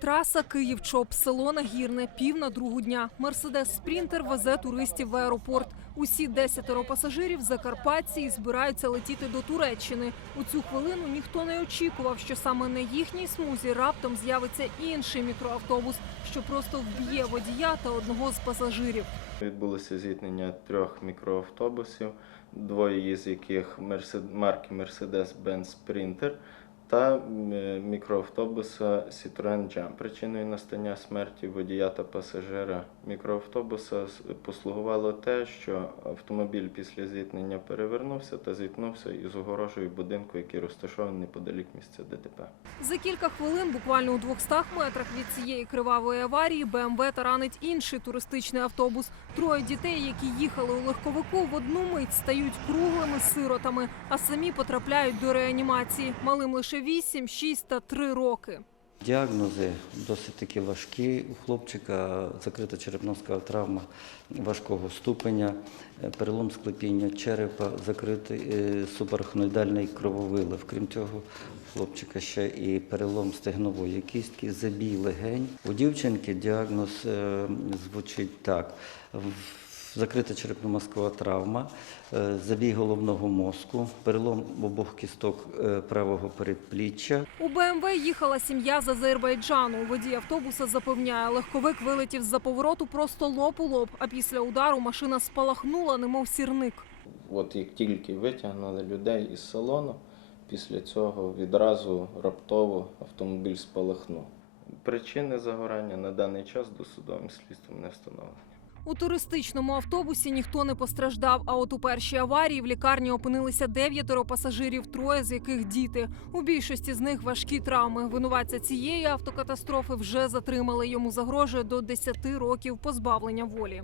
Траса Київ чоп село Нагірне, пів на другу дня. Мерседес Спрінтер везе туристів в аеропорт. Усі десятеро пасажирів закарпатці і збираються летіти до Туреччини. У цю хвилину ніхто не очікував, що саме на їхній смузі раптом з'явиться інший мікроавтобус, що просто вб'є водія та одного з пасажирів. Відбулося зіткнення трьох мікроавтобусів, двоє із яких марки Mercedes-Benz Sprinter та е, мікроавтобуса Citroen Jam. Причиною настання смерті водія та пасажира мікроавтобуса послугувало те, що автомобіль після зіткнення перевернувся та зіткнувся із огорожею будинку, який розташований неподалік місця ДТП. За кілька хвилин, буквально у 200 метрах від цієї кривавої аварії, БМВ таранить інший туристичний автобус. Троє дітей, які їхали у легковику, в одну мить стають круглими сиротами, а самі потрапляють до реанімації. Малим лише 8, 6 та 3 роки. Діагнози досить таки важкі. У хлопчика закрита черепно-мозкова травма важкого ступеня, е, перелом склепіння черепа, закритий е, субарахноїдальний крововилив. Крім цього, у хлопчика ще і перелом стегнової кістки, забій легень. У дівчинки діагноз е, звучить так. Закрита черепно-мозкова травма, е, забій головного мозку, перелом обох кісток е, правого передпліччя, У БМВ їхала сім'я з Азербайджану. Водій автобуса запевняє, легковик вилетів з-за повороту просто лоб у лоб, а після удару машина спалахнула, немов сірник. От як тільки витягнули людей із салону, після цього відразу раптово автомобіль спалахнув. Причини загорання на даний час досудовим слідством не встановлені. У туристичному автобусі ніхто не постраждав. А от у першій аварії в лікарні опинилися дев'ятеро пасажирів, троє з яких діти. У більшості з них важкі травми. Винуватця цієї автокатастрофи вже затримали. Йому загрожує до 10 років позбавлення волі.